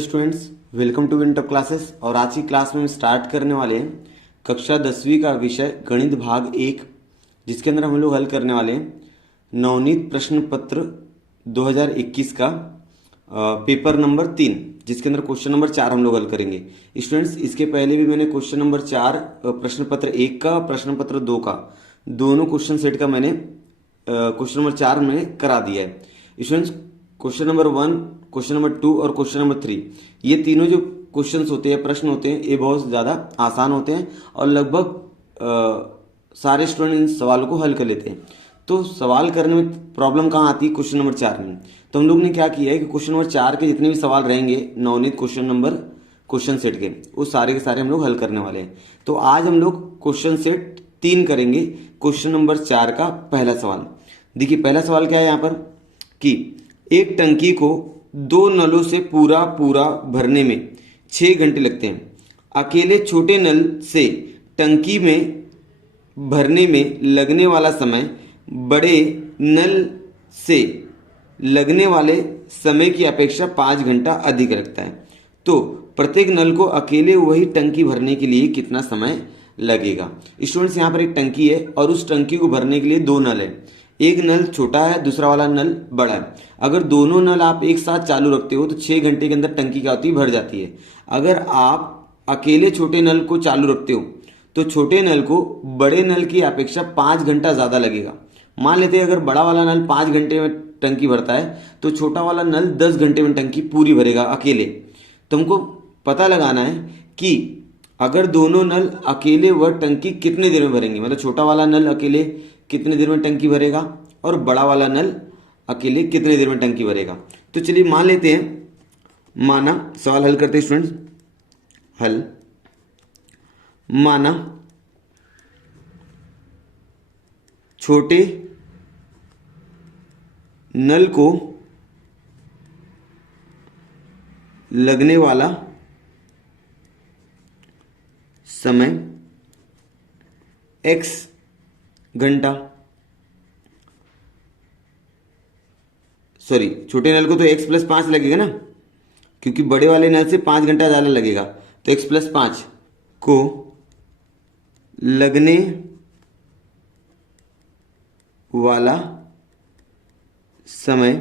Students, welcome to winter classes. और आज की क्लास में हम स्टार्ट करने वाले हैं कक्षा 10वीं का विषय गणित भाग 1, जिसके अंदर हम लोग हल करने वाले हैं नवनीत प्रश्न पत्र 2021 का पेपर नंबर 3, जिसके अंदर क्वेश्चन नंबर 4 हम लोग हल करेंगे। स्टूडेंट्स, इसके पहले भी मैंने क्वेश्चन नंबर 4 प्रश्न पत्र 1 का, प्रश्न पत्र 2 का, दोनों क्वेश्चन सेट का मैंने क्वेश्चन नंबर 4 में करा दिया है। Students, question number 1, question number 2 और क्वेश्चन नंबर 3, ये तीनों जो क्वेश्चंस होते हैं, प्रश्न होते हैं, ये बहुत ज़्यादा आसान होते हैं और लगभग सारे स्टूडेंट इन सवालों को हल कर लेते हैं। तो सवाल करने में प्रॉब्लम कहाँ आती है? क्वेश्चन नंबर 4 में। तो हम लोग ने क्या किया है कि क्वेश्चन नंबर 4 के जितने भी सवाल रहेंगे नवनीत क्वेश्चन सेट के, वो सारे के सारे हम लोग हल करने वाले हैं। तो आज हम लोग क्वेश्चन सेट 3 करेंगे। क्वेश्चन नंबर 4 का पहला सवाल देखिए। पहला सवाल क्या है यहाँ पर कि एक टंकी को 2 नलों से पूरा भरने में 6 घंटे लगते हैं। अकेले छोटे नल से टंकी में भरने में लगने वाला समय बड़े नल से लगने वाले समय की अपेक्षा 5 घंटा अधिक लगता है। तो प्रत्येक नल को अकेले वही टंकी भरने के लिए कितना समय लगेगा? स्टूडेंट्स, यहाँ पर एक टंकी है और उस टंकी को भरने के लिए 2 नल है। एक नल छोटा है, दूसरा वाला नल बड़ा है। अगर दोनों नल आप एक साथ चालू रखते हो तो 6 घंटे के अंदर टंकी क्या होती है? भर जाती है। अगर आप अकेले छोटे नल को चालू रखते हो तो छोटे नल को बड़े नल की अपेक्षा 5 घंटा ज़्यादा लगेगा। मान लेते हैं अगर बड़ा वाला नल 5 घंटे में टंकी भरता है तो छोटा वाला नल 10 घंटे में टंकी पूरी भरेगा अकेले। तो हमको पता लगाना है कि अगर दोनों नल अकेले वह टंकी कितने देर में भरेंगे, मतलब छोटा वाला नल अकेले कितने देर में टंकी भरेगा और बड़ा वाला नल अकेले कितने देर में टंकी भरेगा। तो चलिए मान लेते हैं, माना सवाल हल करते हैं स्टूडेंट्स। हल माना छोटे नल को लगने वाला समय x घंटा, सॉरी छोटे नल को तो x + 5 लगेगा ना, क्योंकि बड़े वाले नल से 5 घंटा ज़्यादा लगेगा। तो x + 5 को लगने वाला समय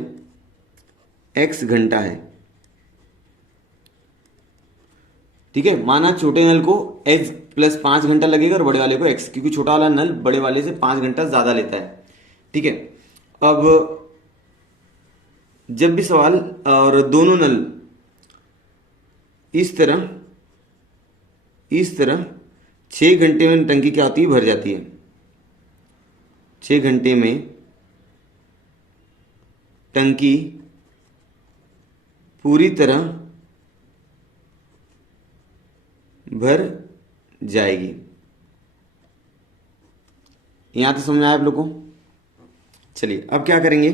x घंटा है। ठीक है, माना छोटे नल को x + 5 घंटा लगेगा और बड़े वाले को x, क्योंकि छोटा वाला नल बड़े वाले से 5 घंटा ज़्यादा लेता है। ठीक है, अब जब भी सवाल और दोनों नल इस तरह 6 घंटे में टंकी क्या होती है? भर जाती है। 6 घंटे में टंकी पूरी तरह भर जाएगी। यहां तो समझ आया आप लोग को? चलिए अब क्या करेंगे,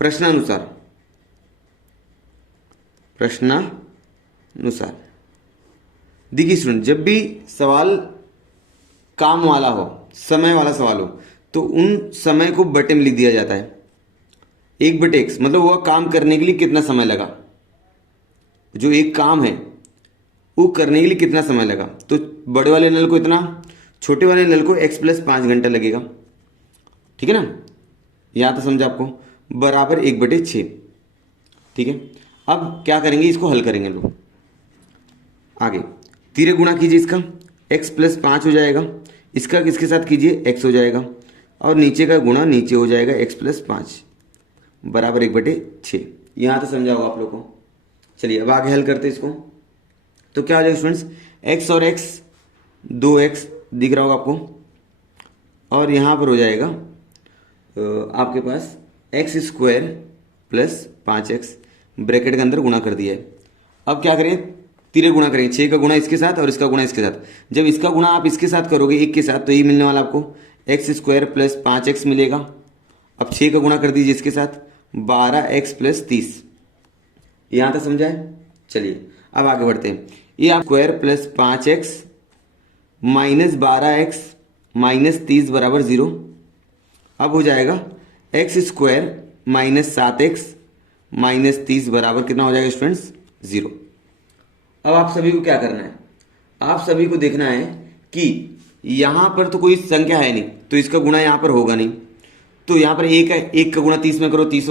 प्रश्नानुसार देखिए स्टूडेंट, जब भी सवाल काम वाला हो, समय वाला सवाल हो, तो उन समय को बटे में लिख दिया जाता है। 1/x मतलब वह काम करने के लिए कितना समय लगा, जो एक काम है वो करने के लिए कितना समय लगा। तो बड़े वाले नल को इतना, छोटे वाले नल को x + 5 घंटा लगेगा। ठीक है ना, यहाँ तो समझा आपको, बराबर 1/6। ठीक है, अब क्या करेंगे, इसको हल करेंगे लोग। आगे तिरे गुणा कीजिए, इसका x + 5 हो जाएगा, इसका किसके साथ कीजिए? x हो जाएगा, और नीचे का गुणा नीचे हो जाएगा x + 5 बराबर 1/6। यहाँ तो समझा होगा आप लोग को। चलिए अब आगे हल करते हैं इसको। तो क्या हो जाएगा स्टूडेंट्स, x और x 2x दिख रहा होगा आपको, और यहाँ पर हो जाएगा आपके पास x² + 5x ब्रैकेट के अंदर गुणा कर दिया है। अब क्या करें, तिरे गुणा करेंगे, 6 का गुणा इसके साथ और इसका गुणा इसके साथ। जब इसका गुणा आप इसके साथ करोगे 1 के साथ, तो ये मिलने वाला आपको x² + 5x मिलेगा। अब 6 का गुणा कर दीजिए इसके साथ, 12x + 30। यहाँ तक समझा है? चलिए अब आगे बढ़ते हैं। ये आप स्क्वायर + 5x - 12x - 30 बराबर 0। अब हो जाएगा x² - 7x - 30 बराबर कितना हो जाएगा स्टूडेंट्स? 0। अब आप सभी को क्या करना है, आप सभी को देखना है कि यहां पर तो कोई संख्या है नहीं, तो इसका गुणा यहां पर होगा नहीं। तो यहां पर एक है, एक का गुणा 30 में करो, 30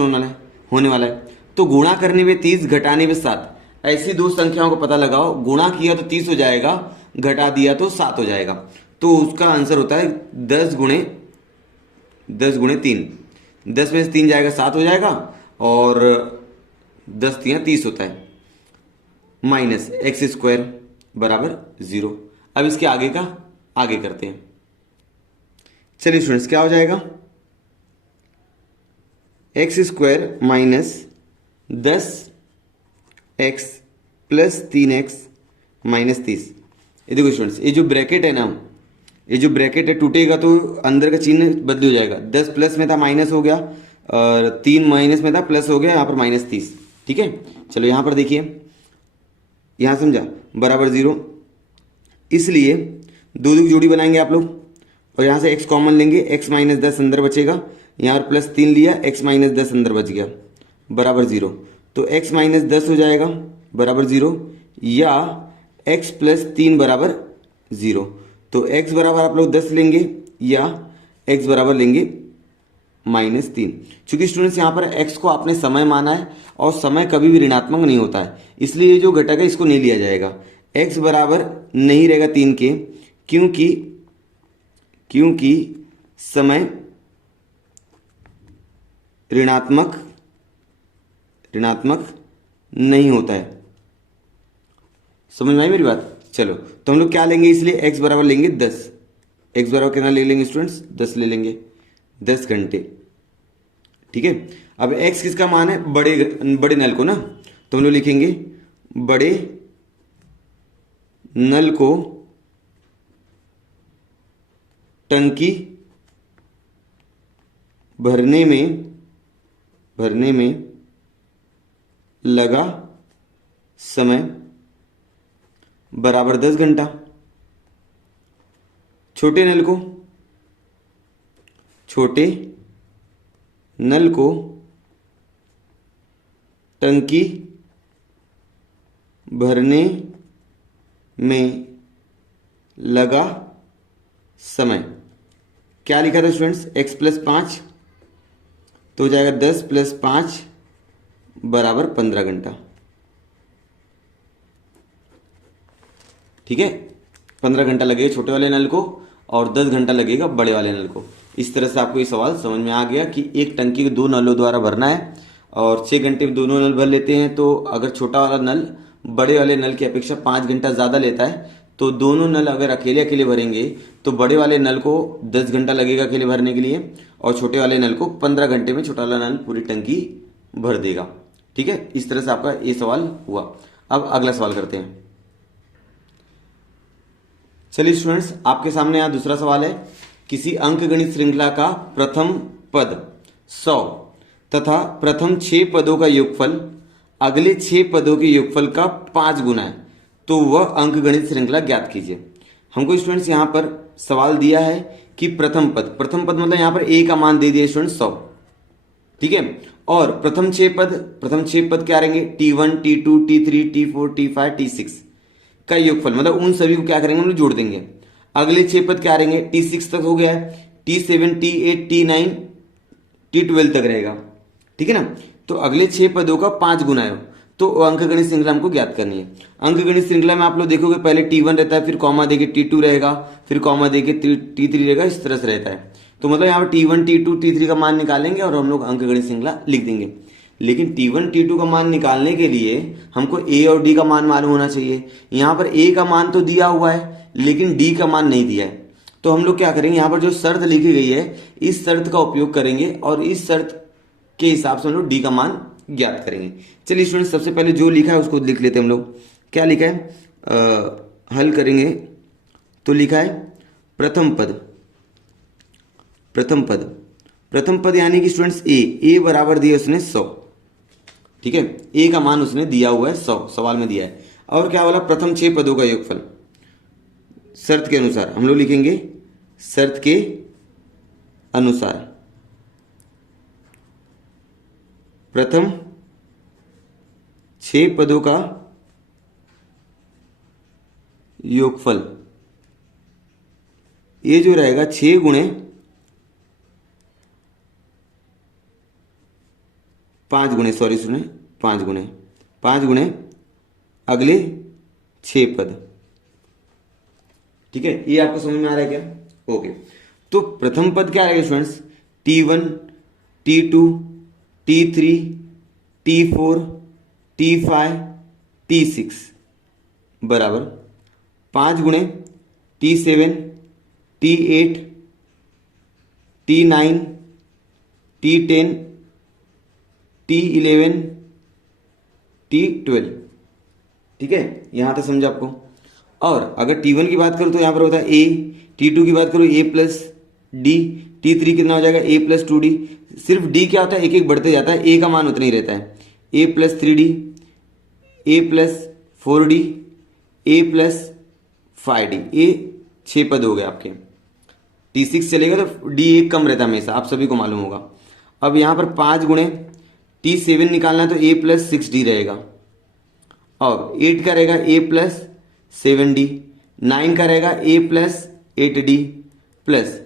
होने वाला है। तो गुणा करने में 30, घटाने में 7, ऐसी दो संख्याओं को पता लगाओ। गुणा किया तो 30 हो जाएगा, घटा दिया तो 7 हो जाएगा। तो उसका आंसर होता है 10 गुणे 3। 10 में से 3 जाएगा, 7 हो जाएगा, और 10×3 = 30 होता है, माइनस x² बराबर 0। अब इसके आगे का आगे करते हैं। चलिए स्टूडेंट्स, क्या हो जाएगा, x² minus 10x plus 3x minus 30। ये देखो स्टूडेंट्स, ये जो ब्रैकेट है ना, ये जो ब्रैकेट है टूटेगा तो अंदर का चिन्ह बदल हो जाएगा। 10 प्लस में था माइनस हो गया, और 3 माइनस में था प्लस हो गया, यहाँ पर -30। ठीक है, चलो यहाँ पर देखिए, यहाँ समझा, बराबर 0। इसलिए दो की जोड़ी बनाएंगे आप लोग, और यहाँ से x कॉमन लेंगे, x माइनस 10 अंदर बचेगा, यहाँ पर +3 लिया, x माइनस 10 अंदर बच गया, बराबर 0। तो x माइनस 10 हो जाएगा बराबर 0, या x प्लस 3 बराबर 0। तो x बराबर आप लोग 10 लेंगे, या x बराबर लेंगे -3। चूंकि स्टूडेंट्स यहाँ पर x को आपने समय माना है, और समय कभी भी ऋणात्मक नहीं होता है, इसलिए ये जो घटक है इसको नहीं लिया जाएगा। x बराबर नहीं रहेगा 3 के, क्योंकि समय ऋणात्मक नहीं होता है। समझ में आई मेरी बात? चलो, तो हम लोग क्या लेंगे, इसलिए x बराबर लेंगे 10। x बराबर कितना ले लेंगे स्टूडेंट्स, 10 ले लेंगे, 10 घंटे। ठीक है, अब x किसका मान है, बड़े नल को ना, तो हम लोग लिखेंगे बड़े नल को टंकी भरने में लगा समय बराबर 10 घंटा। छोटे नल को टंकी भरने में लगा समय क्या लिखा था स्टूडेंट्स, x प्लस 5, तो हो जाएगा 10 प्लस 5 बराबर 15 घंटा। ठीक है, 15 घंटा लगेगा छोटे वाले नल को, और 10 घंटा लगेगा बड़े वाले नल को। इस तरह से आपको ये सवाल समझ में आ गया कि एक टंकी को 2 नलों द्वारा भरना है, और 6 घंटे में दोनों नल भर लेते हैं। तो अगर छोटा वाला नल बड़े वाले नल की अपेक्षा 5 घंटा ज़्यादा लेता है, तो दोनों नल अगर अकेले भरेंगे तो बड़े वाले नल को 10 घंटा लगेगा अकेले भरने के लिए, और छोटे वाले नल को 15 घंटे में छोटा वाला नल पूरी टंकी भर देगा। ठीक है, इस तरह से आपका ये सवाल हुआ। अब अगला सवाल करते हैं। चलिए स्टूडेंट्स, आपके सामने यहाँ दूसरा सवाल है। किसी अंकगणित श्रृंखला का प्रथम पद 100 तथा प्रथम 6 पदों का योगफल अगले 6 पदों के योगफल का 5 गुना है, तो वह अंकगणित श्रृंखला ज्ञात कीजिए। हमको स्टूडेंट्स यहाँ पर सवाल दिया है कि प्रथम पद मतलब यहाँ पर a का मान दे दिया स्टूडेंट्स 100। ठीक है, और प्रथम 6 पद क्या रहेंगे, T1 T2 T3 T4 T5 T6 का योगफल, मतलब उन सभी को क्या करेंगे, हम लोग जोड़ देंगे। अगले 6 पद क्या रहेंगे, T6 तक हो गया है, T7 T8 T9 T12 तक रहेगा। ठीक है ना, तो अगले 6 पदों का 5 गुना है, तो अंकगणित श्रृंखला हमको ज्ञात करनी है। अंकगणित श्रृंखला में आप लोग देखोगे पहले T1 रहता है, फिर कॉमा देके T2 रहेगा, फिर कॉमा देके T3 रहेगा, इस तरह से रहता है। तो मतलब यहाँ पर T1 T2 T3 का मान निकालेंगे और हम लोग अंकगणित श्रृंखला लिख देंगे। लेकिन T1 T2 का मान निकालने के लिए हमको A और D का मान मालूम होना चाहिए। यहाँ पर A का मान तो दिया हुआ है, लेकिन D का मान नहीं दिया है। तो हम लोग क्या करेंगे, यहाँ पर जो शर्त लिखी गई है, इस शर्त का उपयोग करेंगे, और इस शर्त के हिसाब से हम लोग D का मान ज्ञात करेंगे। चलिए स्टूडेंट, सबसे पहले जो लिखा है उसको लिख लेते हैं हम लोग। क्या लिखा है, हल करेंगे तो लिखा है प्रथम पद यानी कि स्टूडेंट्स ए बराबर दिया उसने 100। ठीक है, ए का मान उसने दिया हुआ है 100, सवाल में दिया है। और क्या बोला, प्रथम 6 पदों का योगफल शर्त के अनुसार हम लोग लिखेंगे, शर्त के अनुसार प्रथम 6 पदों का योगफल, ये जो रहेगा 6 गुणे 5 गुणे, सॉरी सुने, 5 गुणे अगले 6 पद। ठीक है, ये आपको समझ में आ रहा है क्या? ओके, तो प्रथम पद क्या रहेगा students? T1, T2, T3, T4, T5, T6 बराबर 5 गुणे T7, T8, T9, T10, T11, T12। ठीक है, यहां तक समझा आपको। और अगर T1 की बात करूं तो यहां पर होता है A, T2 की बात करूं A प्लस डी, T3 कितना हो जाएगा A प्लस 2D। सिर्फ D क्या होता है, एक एक बढ़ते जाता है, A का मान उतना ही रहता है। A plus 3D, A plus 4D, A plus 5D, ये 6 पद हो गए आपके। T6 चलेगा तो D एक कम रहता है हमेशा, आप सभी को मालूम होगा। अब यहाँ पर 5 गुणे T7 निकालना है तो A प्लस 6D रहेगा, और 8 का रहेगा A प्लस 7D, 9 का रहेगा A plus 8D plus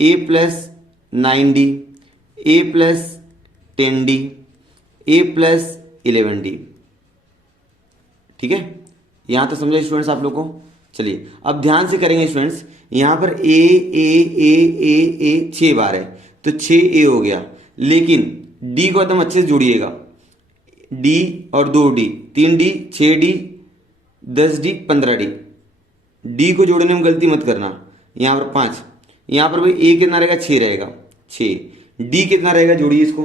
A plus 9D, A plus 10D, A plus 11D। ठीक है, यहां तो समझे स्टूडेंट्स आप लोग को? चलिए अब ध्यान से करेंगे स्टूडेंट्स। यहां पर ए 6 बार है तो 6A हो गया, लेकिन D को एकदम अच्छे से जोड़िएगा। D और 2D, 3D, 6D, 10D, 15D। D को जोड़ने में गलती मत करना। यहां पर 5, यहां पर भाई A कितना रहेगा? 6 रहेगा, 6। D कितना रहेगा? जोड़िए इसको।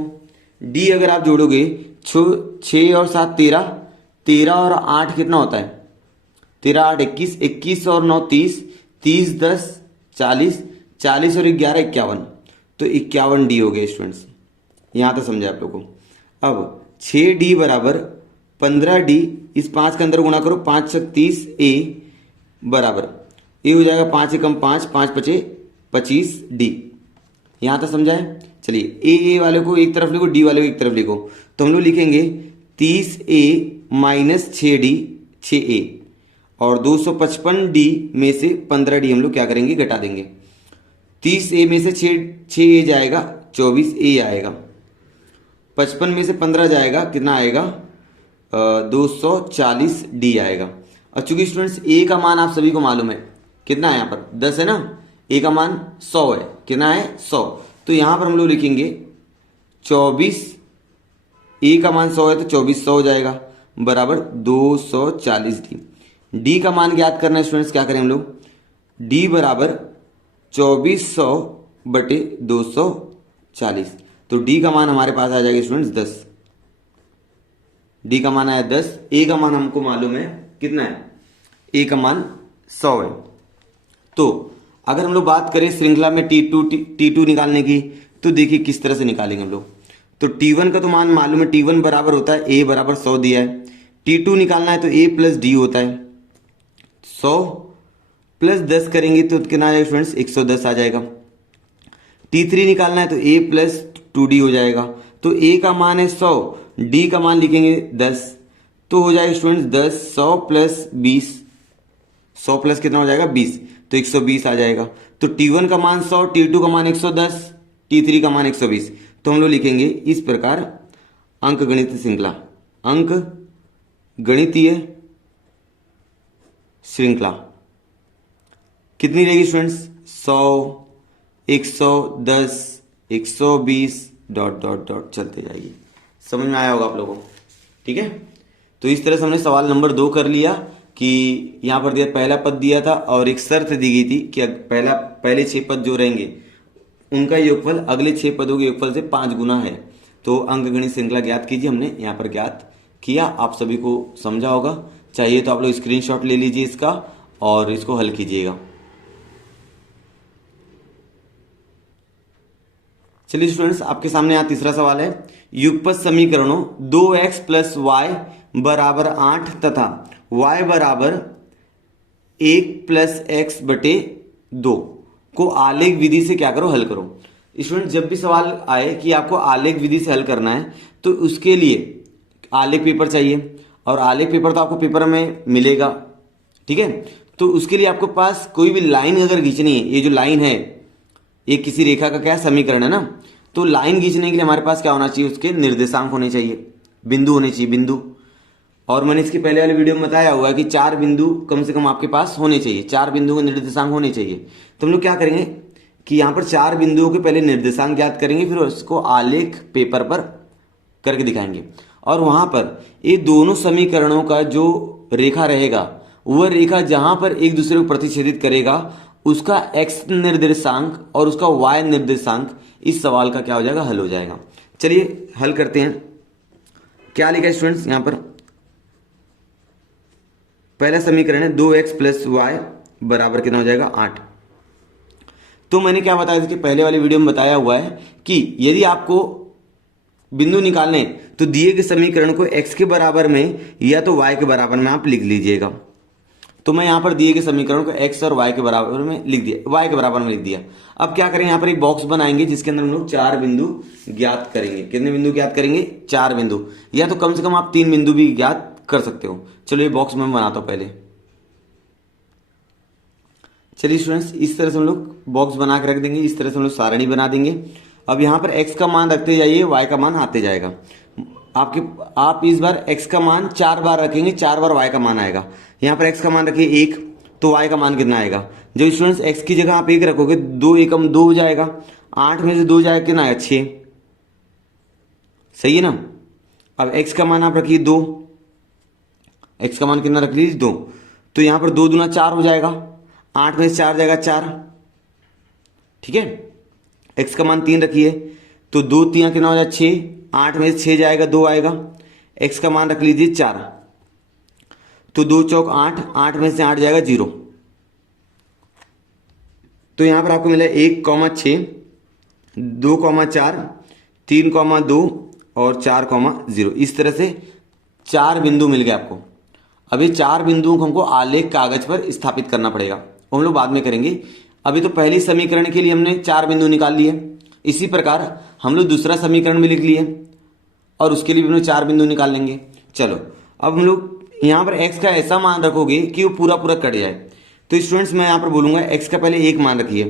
D अगर आप जोड़ोगे 6 और 7 13, 13 और 8 कितना होता है? 13 8 21, 21 और 9 30, 30 10 40, 40 और 11 51, तो 51D हो गए स्टूडेंट्स। यहां तक समझे आप लोगों को? अब 6D बराबर 15D, इस 5 के अंदर गुणा करो, 5 छक 30, A बराबर ये हो जाएगा 5 एकम 5, 5 पचे 25D। यहां तक समझा है? चलिए ए वाले को एक तरफ लिखो, डी वाले को एक तरफ लिखो, तो हम लोग लिखेंगे 30A माइनस 6D 6A, और 255D में से 15D हम लोग क्या करेंगे? घटा देंगे। 30A में से 6A जाएगा, 24A आएगा। 55 में से 15 जाएगा, कितना आएगा? 240D आएगा। और चूंकि स्टूडेंट्स A का मान आप सभी को मालूम है, कितना है? यहाँ पर 10 है ना, A का मान 100 है। कितना है? 100। तो यहां पर हम लोग लिखेंगे 24, A का मान 100 है तो 2400 हो जाएगा, बराबर 240D। D का मान ज्ञात करना है स्टूडेंट्स, क्या करें हम लोग? D बराबर 2400 बटे 240, तो D का मान हमारे पास आ जाएगा स्टूडेंट्स 10। D का मान आया 10, A का मान हमको मालूम है कितना है? A का मान 100 है। तो अगर हम लोग बात करें श्रृंखला में T2 निकालने की, तो देखिए किस तरह से निकालेंगे हम लोग। तो T1 का तो मान मालूम है, T1 बराबर होता है A बराबर 100 दिया है। T2 निकालना है तो A प्लस D होता है, 100 प्लस 10 करेंगे तो कितना आ जाएगा स्टूडेंट्स? 110 आ जाएगा। T3 निकालना है तो A प्लस 2D हो जाएगा। तो A का मान है 100, D का मान लिखेंगे 10, तो हो जाएगा स्टूडेंट्स 10, 100 प्लस 20, 100 प्लस कितना हो जाएगा? 20, तो 120 आ जाएगा। तो T1 का मान 100, T2 का मान 110, T3 का मान 120। तो हम लोग लिखेंगे इस प्रकार अंक गणितीय श्रृंखला, अंक गणितीय श्रृंखला कितनी रहेगी स्टूडेंट्स? 100, 110, 120 डॉट डॉट डॉट चलते जाएगी। समझ में आया होगा आप लोगों को? ठीक है, तो इस तरह से हमने सवाल नंबर 2 कर लिया कि यहाँ पर दिया पहला पद दिया था और एक शर्त दी गई थी कि पहले 6 पद जो रहेंगे उनका योगफल अगले 6 पदों के योगफल से 5 गुना है। तो अंकगणित श्रृंखला ज्ञात कीजिए, हमने यहाँ पर ज्ञात किया। आप सभी को समझा होगा, चाहिए तो आप लोग स्क्रीनशॉट ले लीजिए इसका और इसको हल कीजिएगा। चलिए स्टूडेंट्स, आपके सामने यहाँ तीसरा सवाल है। युगपत समीकरणों 2x प्लस वाई बराबर 8 तथा y बराबर 1 प्लस एक्स बटे 2 को आलेख विधि से क्या करो? हल करो। स्टूडेंट, जब भी सवाल आए कि आपको आलेख विधि से हल करना है तो उसके लिए आलेख पेपर चाहिए, और आलेख पेपर तो आपको पेपर में मिलेगा। ठीक है, तो उसके लिए आपके पास कोई भी लाइन अगर खींचनी है, ये जो लाइन है ये किसी रेखा का क्या समीकरण है ना, तो लाइन खींचने के लिए हमारे पास क्या होना चाहिए, उसके निर्देशांक होने चाहिए, बिंदु होने चाहिए, बिंदु। और मैंने इसके पहले वाले वीडियो में बताया हुआ है कि 4 बिंदु कम से कम आपके पास होने चाहिए, 4 बिंदु के निर्देशांक होने चाहिए। तो हम लोग क्या करेंगे कि यहाँ पर 4 बिंदुओं के पहले निर्देशांक ज्ञात करेंगे, फिर उसको आलेख पेपर पर करके दिखाएंगे। और वहां पर ये दोनों समीकरणों का जो रेखा रहेगा, वह रेखा जहां पर एक दूसरे को प्रतिच्छेदित करेगा, उसका x निर्देशांक और उसका y निर्देशांक इस सवाल का क्या हो जाएगा, हल हो जाएगा। चलिए हल करते हैं। क्या लिखा है स्टूडेंट्स, यहां पर पहला समीकरण है 2x + y बराबर कितना हो जाएगा, 8। तो मैंने क्या बताया था कि पहले वाले वीडियो में बताया हुआ है कि यदि आपको बिंदु निकालने तो दिए गए समीकरण को x के बराबर में या तो y के बराबर में आप लिख लीजिएगा। तो मैं यहाँ पर दिए गए समीकरण को x और y के बराबर में लिख दिया, y के बराबर में लिख दिया। अब क्या करेंगे, यहाँ पर एक बॉक्स बनाएंगे जिसके अंदर हम लोग 4 बिंदु ज्ञात करेंगे। कितने बिंदु ज्ञात करेंगे, 4 बिंदु, या तो कम से कम आप 3 बिंदु भी ज्ञात कर सकते हो। चलो ये बॉक्स मैं बनाता हूँ पहले। चलिए स्टूडेंट्स, इस तरह से हम लोग बॉक्स बना के रख देंगे, इस तरह से हम लोग सारणी बना देंगे। अब यहाँ पर x का मान रखते जाइए, y का मान आते जाएगा। आप इस बार x का मान 4 बार रखेंगे, 4 बार y का मान आएगा। यहाँ पर x का मान रखिए 1, तो y का मान कितना आएगा। जब स्टूडेंट्स x की जगह आप 1 रखोगे, 2 एकम 2 हो जाएगा, 8 में से 2 जाएगा कितना आएगा, 6। सही है ना। अब x का मान आप रखिए 2, x का मान कितना रख लीजिए 2, तो यहाँ पर 2 दूना 4 हो जाएगा, 8 में से 4 जाएगा 4, ठीक है। x का मान 3 रखिए, तो 2 3 कितना हो जाएगा 6, 8 में से 6 जाएगा 2 आएगा। x का मान रख लीजिए 4, तो 2 चौक 8, 8 में से 8 जाएगा 0। तो यहाँ पर आपको मिला 1,6, 2,4, 3,2 और 4,0। इस तरह से 4 बिंदु मिल गए आपको। अब ये 4 बिंदुओं को हमको आलेख कागज पर स्थापित करना पड़ेगा, हम लोग बाद में करेंगे। अभी तो पहली समीकरण के लिए हमने 4 बिंदु निकाल लिए, इसी प्रकार हम लोग दूसरा समीकरण भी लिख लिए और उसके लिए भी हम लोग 4 बिंदु निकाल लेंगे। चलो अब हम लोग यहाँ पर x का ऐसा मान रखोगे कि वो पूरा पूरा कट जाए। तो स्टूडेंट्स मैं यहाँ पर बोलूंगा x का पहले 1 मान रखिए।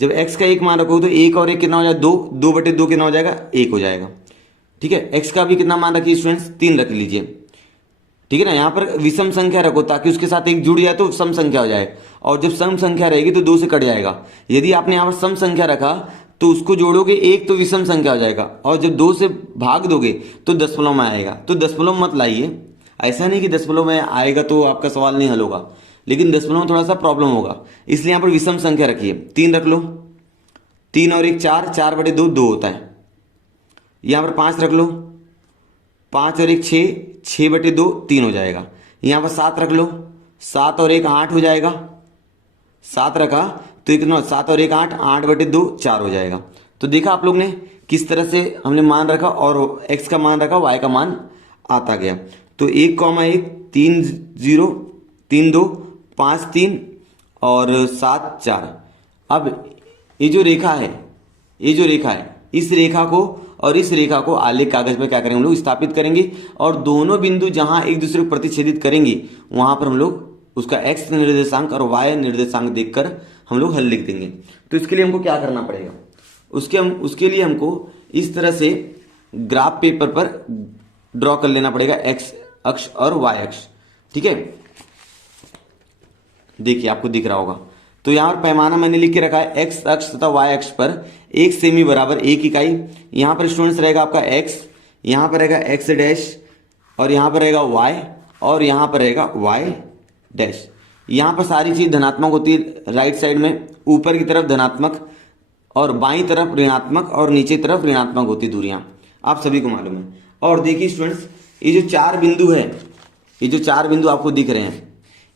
जब x का 1 मान रखोगे तो 1 और 1 कितना हो जाएगा, 2, 2/2 कितना हो जाएगा, 1 हो जाएगा, ठीक है। x का भी कितना मान रखिए स्टूडेंट्स, 3 रख लीजिए, ठीक है ना। यहाँ पर विषम संख्या रखो ताकि उसके साथ 1 जुड़ जाए तो सम संख्या हो जाए, और जब सम संख्या रहेगी तो 2 से कट जाएगा। यदि आपने यहाँ पर सम संख्या रखा तो उसको जोड़ोगे 1 तो विषम संख्या हो जाएगा, और जब 2 से भाग दोगे तो दशमलव में आएगा। तो दशमलव मत लाइए, ऐसा नहीं कि दशमलव में आएगा तो आपका सवाल नहीं हल होगा, लेकिन दशमलव में थोड़ा सा प्रॉब्लम होगा, इसलिए यहाँ पर विषम संख्या रखिए। 3 रख लो, 3 और 1 4, 4/2 2 होता है। यहाँ पर 5 रख लो, 5 और 1 6, 6/2 3 हो जाएगा। यहाँ पर 7 रख लो, 7 और 1 8 हो जाएगा, 7 रखा तो इतना 7 और 1 8, 8/2 4 हो जाएगा। तो देखा आप लोग ने किस तरह से हमने मान रखा और x का मान रखा, y का मान आता गया। तो 1,1 3 0 3 2 5 3 और 7 4। अब ये जो रेखा है, इस रेखा को और इस रेखा को आलेख कागज पर क्या करेंगे, हम लोग स्थापित करेंगे, और दोनों बिंदु जहां एक दूसरे को प्रतिच्छेदित करेंगे वहां पर हम लोग उसका x निर्देशांक और y निर्देशांक देखकर हम लोग हल लिख देंगे। तो इसके लिए हमको क्या करना पड़ेगा, उसके लिए हमको इस तरह से ग्राफ पेपर पर ड्रॉ कर लेना पड़ेगा, x अक्ष और y अक्ष, ठीक है। देखिए आपको दिख रहा होगा। तो यहाँ पर पैमाना मैंने लिख के रखा है, x अक्ष तथा y अक्ष पर 1 सेमी बराबर 1 इकाई। यहाँ पर स्टूडेंट्स रहेगा आपका x, यहाँ पर रहेगा x डैश, और यहाँ पर रहेगा y, और यहाँ पर रहेगा y डैश। यहाँ पर सारी चीज धनात्मक होती है, राइट साइड में ऊपर की तरफ धनात्मक और बाईं तरफ ऋणात्मक और नीचे तरफ ऋणात्मक होती दूरियां, आप सभी को मालूम है। और देखिए स्टूडेंट्स, ये जो 4 बिंदु है, ये जो 4 बिंदु आपको दिख रहे हैं,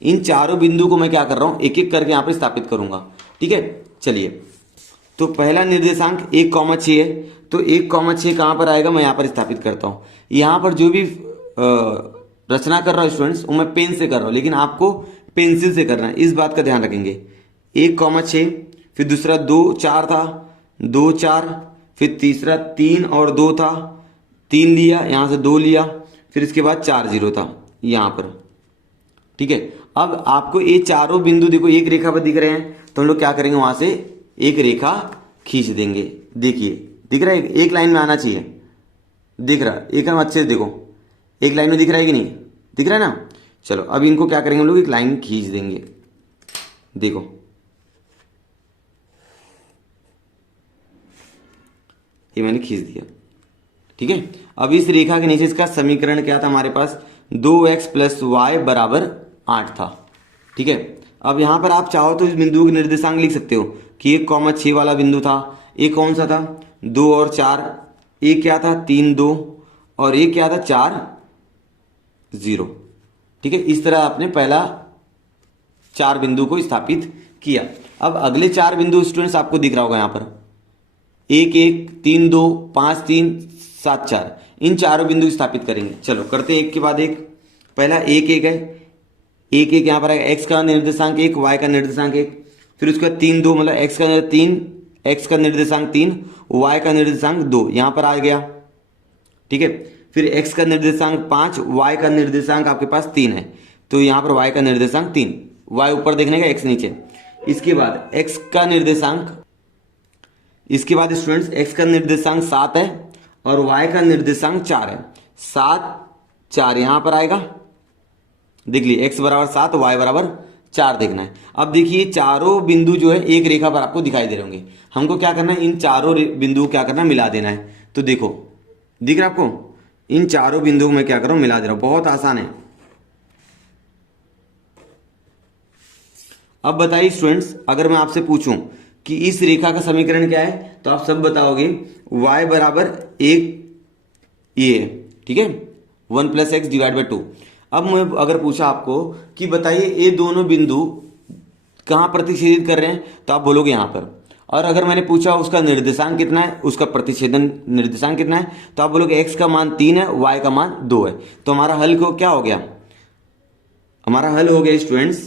इन चारों बिंदु को मैं क्या कर रहा हूं, एक एक करके यहाँ पर स्थापित करूंगा, ठीक है। चलिए, तो पहला निर्देशांक 1,6 है, तो 1,6 कहाँ पर आएगा, मैं यहाँ पर स्थापित करता हूँ। यहाँ पर जो भी रचना कर रहा हूँ स्टूडेंट्स, वो मैं पेन से कर रहा हूँ, लेकिन आपको पेंसिल से करना है, इस बात का ध्यान रखेंगे। 1,6, फिर दूसरा 2 4 था, 2 4, फिर तीसरा 3 और 2 था, 3 लिया, यहाँ से 2 लिया, फिर इसके बाद 4 0 था यहाँ पर, ठीक है। अब आपको ये चारों बिंदु देखो एक रेखा पर दिख रहे हैं, तो हम लोग क्या करेंगे, वहां से एक रेखा खींच देंगे। देखिए दिख रहा है, एक लाइन में आना चाहिए, दिख रहा है एकदम अच्छे से देखो, एक लाइन में दिख रहा है कि नहीं, दिख रहा है ना। चलो अब इनको क्या करेंगे हम लोग, एक लाइन खींच देंगे। देखो ये मैंने खींच दिया, ठीक है। अब इस रेखा के नीचे इसका समीकरण क्या था हमारे पास, 2x प्लस वाई बराबर 8 था, ठीक है। अब यहां पर आप चाहो तो इस बिंदु के निर्देशांक लिख सकते हो कि 1,6 वाला बिंदु था, एक कौन सा था, 2 और 4, एक क्या था 3 2, और एक क्या था 4 0, ठीक है। इस तरह आपने पहला 4 बिंदु को स्थापित किया। अब अगले 4 बिंदु स्टूडेंट्स आपको दिख रहा होगा यहां पर, 1 1 3 2 5 3 7 4, इन चारों बिंदु स्थापित करेंगे। चलो करते हैं एक के बाद एक। पहला 1 1 है, 1 1 यहां पर आएगा, x का निर्देशांक 1, y का निर्देशांक 1, फिर उसके बाद 3 2 मतलब x का 3, x का निर्देशांक 3, y का निर्देशांक 2 यहां पर आ गया, ठीक है। फिर x का निर्देशांक 5, y का निर्देशांक आपके पास 3 है, तो यहां पर y का निर्देशांक 3, y ऊपर देखने का x नीचे। इसके बाद x का निर्देशांक, इसके बाद स्टूडेंट्स x का निर्देशांक 7 है और y का निर्देशांक 4 है, 7 4 यहां पर आएगा, देख लीजिए x बराबर 7 y बराबर 4 देखना है। अब देखिए चारों बिंदु जो है एक रेखा पर आपको दिखाई दे रहे होंगे, हमको क्या करना है, इन चारों बिंदुओं क्या करना है, मिला देना है। तो देखो दिख रहा है आपको, इन चारों बिंदुओं में क्या कर रहा हूं, मिला दे रहा हूं, बहुत आसान है। अब बताइए स्टूडेंट्स, अगर मैं आपसे पूछूं कि इस रेखा का समीकरण क्या है, तो आप सब बताओगे y बराबर 1 ये है, ठीक है, 1 प्लस एक्स डिवाइड बाई 2। अब मैं अगर पूछा आपको कि बताइए ये दोनों बिंदु कहाँ प्रतिच्छेदित कर रहे हैं, तो आप बोलोगे यहाँ पर। और अगर मैंने पूछा उसका निर्देशांक कितना है, उसका प्रतिच्छेदन निर्देशांक कितना है, तो आप बोलोगे x का मान 3 है, y का मान 2 है। तो हमारा हल को क्या हो गया, हमारा हल हो गया स्टूडेंट्स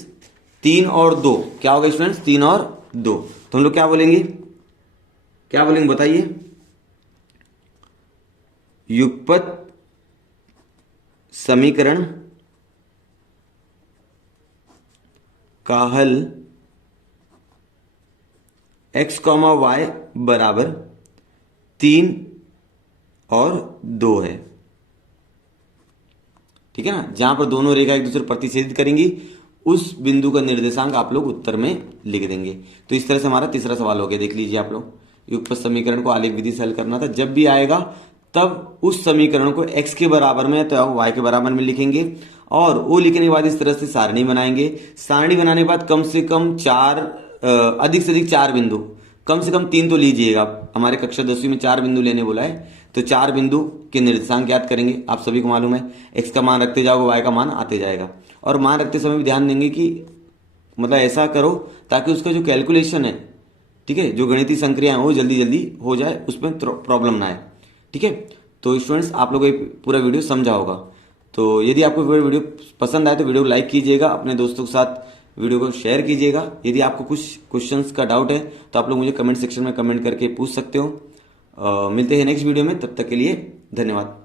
3 और 2, क्या हो गया स्टूडेंट्स 3 और 2। तो हम लोग क्या बोलेंगे, क्या बोलेंगे बताइए, युगपत समीकरण का हल x, y बराबर 3 और 2 है, ठीक है ना। जहां पर दोनों रेखा एक दूसरे प्रतिच्छेदित करेंगी उस बिंदु का निर्देशांक आप लोग उत्तर में लिख देंगे। तो इस तरह से हमारा तीसरा सवाल हो गया, देख लीजिए आप लोग, युगपत समीकरण को आलेख विधि से हल करना था। जब भी आएगा तब उस समीकरण को x के बराबर में तो y के बराबर में लिखेंगे, और वो लिखने के बाद इस तरह से सारणी बनाएंगे। सारणी बनाने के बाद कम से कम 4 अधिक से अधिक 4 बिंदु, कम से कम 3 तो लीजिएगा। हमारे कक्षा 10वीं में 4 बिंदु लेने बोला है, तो 4 बिंदु के निर्देशांक याद करेंगे। आप सभी को मालूम है x का मान रखते जाओगे y का मान आते जाएगा, और मान रखते समय भी ध्यान देंगे कि मतलब ऐसा करो ताकि उसका जो कैलकुलेशन है, ठीक है, जो गणितीय संक्रियाएं वो जल्दी जल्दी हो जाए, उसमें प्रॉब्लम ना आए, ठीक है। तो स्टूडेंट्स आप लोगों को पूरा वीडियो समझा होगा। तो यदि आपको वीडियो पसंद आए तो वीडियो को लाइक कीजिएगा, अपने दोस्तों के साथ वीडियो को शेयर कीजिएगा। यदि आपको कुछ क्वेश्चंस का डाउट है तो आप लोग मुझे कमेंट सेक्शन में कमेंट करके पूछ सकते हो। मिलते हैं नेक्स्ट वीडियो में, तब तक के लिए धन्यवाद।